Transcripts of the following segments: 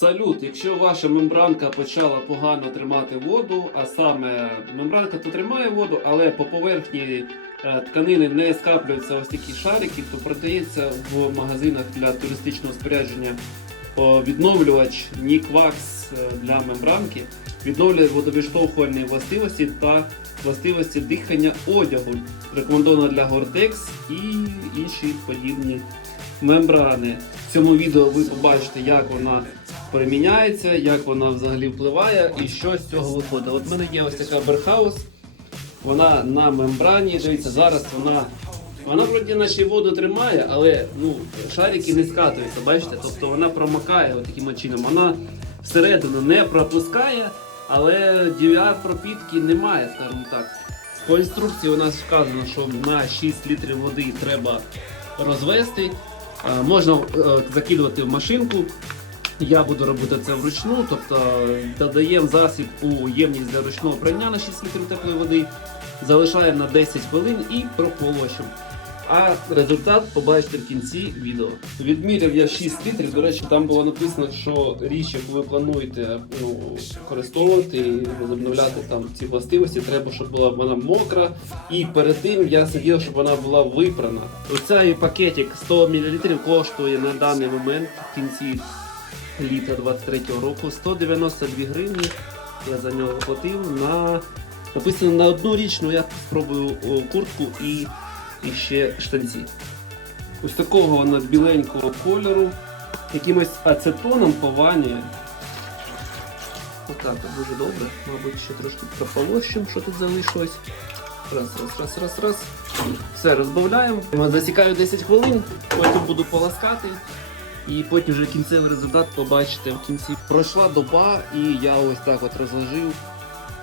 Салют, якщо ваша мембранка почала погано тримати воду, а саме мембранка то тримає воду, але по поверхні е, тканини не скаплюються ось такі шарики, то продається в магазинах для туристичного спорядження відновлювач Nіквакс для мембранки, відновлює водовідштовхувальні властивості та властивості дихання одягу. Рекомендовано для Гортекс і інші подібні мембрани. В цьому відео ви побачите, як вона переміняється, як вона взагалі впливає і що з цього виходить. От в мене є ось така Берхаус, вона на мембрані. Дивіться, зараз вона. Вона вроді наче воду тримає, але ну, шарики не скатуються, бачите? Тобто вона промокає таким чином. Вона всередину не пропускає, але DVR пропітки немає, скажімо так. По інструкції у нас вказано, що на 6 літрів води треба розвести. Е, Можна е, закидувати в машинку. Я буду робити це вручну, тобто додаємо засіб у ємність для ручного прання на 6 літрів теплої води, залишаємо на 10 хвилин і прополощимо. А результат побачите в кінці відео. Відміряв я 6 літрів. До речі, там було написано, що річ, яку ви плануєте ну, використовувати і розобновляти там ці властивості, треба, щоб була вона мокра. І перед тим я сидів, щоб вона була випрана. Оцей пакетик 100 мл коштує на даний момент в кінці літа 23-го року 192 гривні. Я за нього платив на написано на одну річ, ну я спробую куртку і, і ще штанці. Ось такого вона біленького кольору, якимось ацетоном пованює. Отак от дуже добре. Мабуть, ще трошки прополощимо, що тут залишилось. Раз, раз, раз, раз, раз. Все, розбавляємо. Засікаю 10 хвилин, потім буду полоскати. І потім вже кінцевий результат побачите в кінці. Пройшла доба, і я ось так от розложив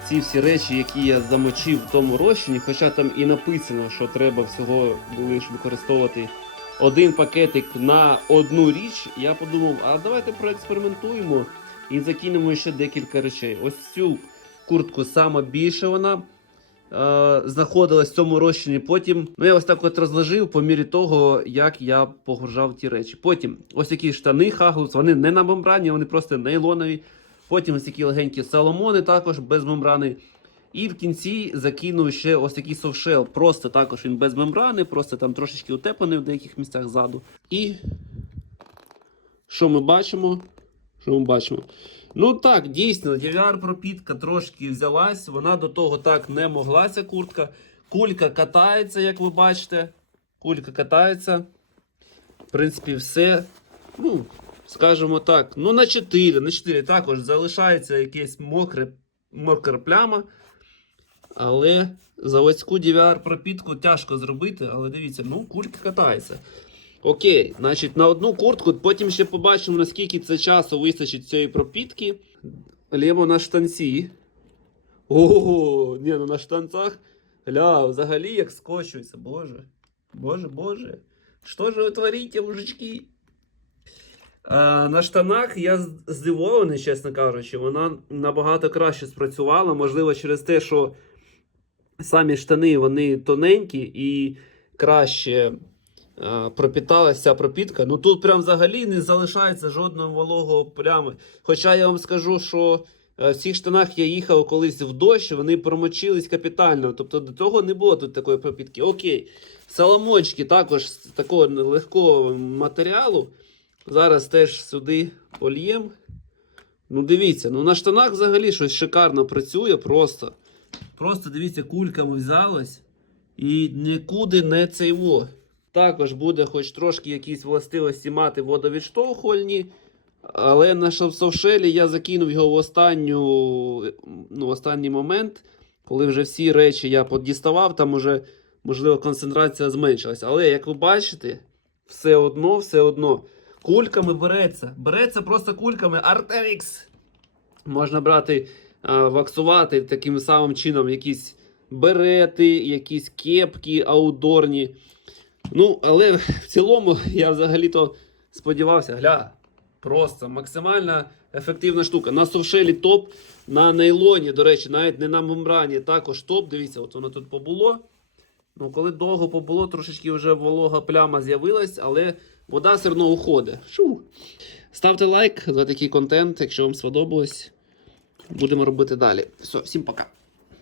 ці всі речі, які я замочив в тому розчині, хоча там і написано, що треба всього лише використовувати один пакетик на одну річ. Я подумав, а давайте проекспериментуємо і закинемо ще декілька речей. Ось цю куртку саме більше вона е, знаходилась в цьому розчині. Потім ну я ось так от розложив по мірі того, як я погружав ті речі. Потім ось такі штани Хаглус, вони не на мембрані, вони просто нейлонові. Потім ось такі легенькі саломони, також без мембрани. І в кінці закинув ще ось такий совшел. Просто також він без мембрани, просто там трошечки утеплений в деяких місцях ззаду. І що ми бачимо? Що ми бачимо? Ну так, дійсно, DVR пропітка трошки взялась, вона до того так не могла, ця куртка. Кулька катається, як ви бачите. Кулька катається. В принципі, все. Ну, скажімо так, ну на 4, на 4 також залишається якесь мокре, мокра пляма. Але заводську DVR пропітку тяжко зробити, але дивіться, ну кулька катається. Окей, значить, на одну куртку, потім ще побачимо, наскільки це часу вистачить цієї пропітки. Лємо на штанці. Ого, ні, ну на штанцах. Гля, взагалі як скочується, боже. Боже, боже. Що ж ви творите, мужички? А, на штанах я здивований, чесно кажучи, вона набагато краще спрацювала. Можливо, через те, що самі штани вони тоненькі і краще пропіталася ця пропітка. Ну тут прям взагалі не залишається жодного вологого плями. Хоча я вам скажу, що е, в цих штанах я їхав колись в дощ, вони промочились капітально. Тобто до того не було тут такої пропітки. Окей. Соломочки також з такого легкого матеріалу. Зараз теж сюди польєм. Ну, дивіться, ну на штанах взагалі щось шикарно працює просто. Просто дивіться, кульками взялось і нікуди не цейво. Також буде хоч трошки якісь властивості мати водовідштовхувальні. Але на совшелі я закинув його в останню, ну, останній момент, коли вже всі речі я подіставав, там уже, можливо, концентрація зменшилася. Але як ви бачите, все одно, все одно. Кульками береться. Береться просто кульками. Arterix. Можна брати, ваксувати таким самим чином якісь берети, якісь кепки аудорні. Ну, але в цілому я взагалі-то сподівався, гля, просто максимально ефективна штука. На совшелі топ, на нейлоні, до речі, навіть не на мембрані, також топ. Дивіться, от воно тут побуло. Ну, коли довго побуло, трошечки вже волога пляма з'явилась, але Вода все одно уходить. Шу. Ставте лайк за такий контент, якщо вам сподобалось. Будемо робити далі. Все, всім пока.